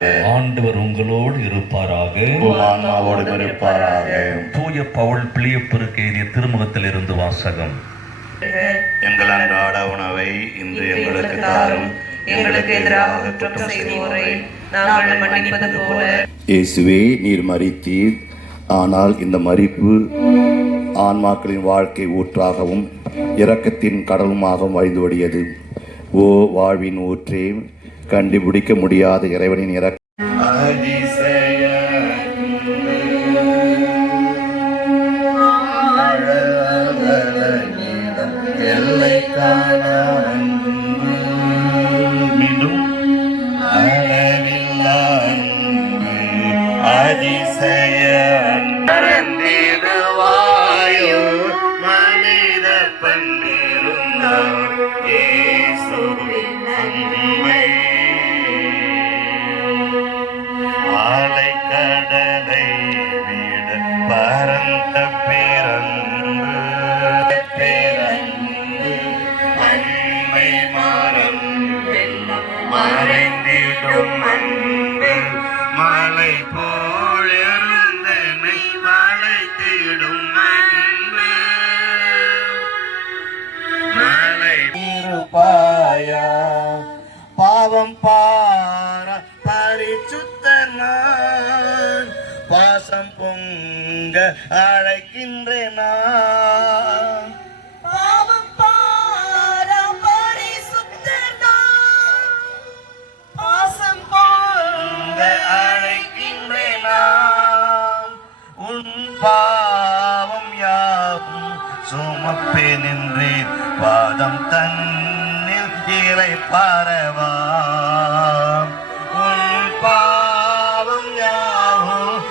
ஆண்டவர் உங்களோடு இருப்பாராக. தூய பவுல் பிலிப்பியருக்கு எழுதிய திருமுகத்தில் இருந்து வாசகம். எங்கள் அன்றாட உணவை இன்று எங்களுக்கு தாரும், எங்களுக்கு எதிராக குற்றம் செய்வோரை நாங்கள் மன்னிப்பது போல. இயேசுவே, நீர் மரித்தீர், ஆனால் இந்த மரிப்பு ஆன்மாக்களின் வாழ்க்கை ஊற்றாகவும் இரக்கத்தின் கடலுமாகவும் வழிந்தோடியது. ஓ வாழ்வின் ஊற்றே, கண்டுபிடிக்க முடியாத இறைவனின் மீண்டும் அதிசய வாயு மனித பன்னிருந்தார் ஆலை கடலை விட பரந்த பேரன்பு அன்னை மறைந்திடும் அன்பு மலை போல் இருந்தனை வளைத்திடும் அன்பு மலை இருப்பாயா பாவம் பார பரிசுத்தனான் பாசம் பொங்க அழைக்கின்றேன் நான். பாவம் பார பரிசுத்தனான் பாசம் பொங்க அழைக்கின்றேன் நான். உன் பாவம் யாவும் சுமப்பேன் என்றேன் பாதம் தன்னில் இலை பரவா. உன் பாவம் யாவும்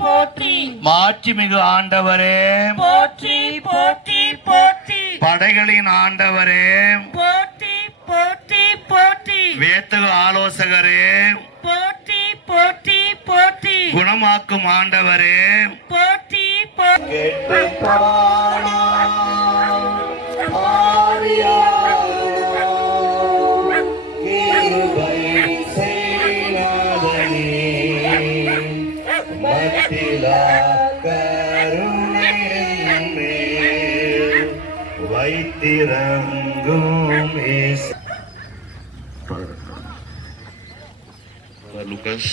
போற்றி மாட்சிமிகு ஆண்டவரே, போற்றி போற்றி போற்றி படைகளின் ஆண்டவரே, போற்றி போற்றி போற்றி வேத்துக ஆலோசகரே, போற்றி போற்றி போற்றி குணமாக்கும் ஆண்டவரே, போற்றி போற்றி வைத்திரங்கும் லூகாஸ்.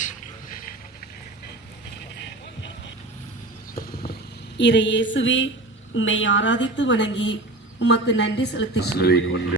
இறை இயேசுவே, உம்மை ஆராதித்து வணங்கி உமக்கு நன்றி செலுத்துகிறேன்.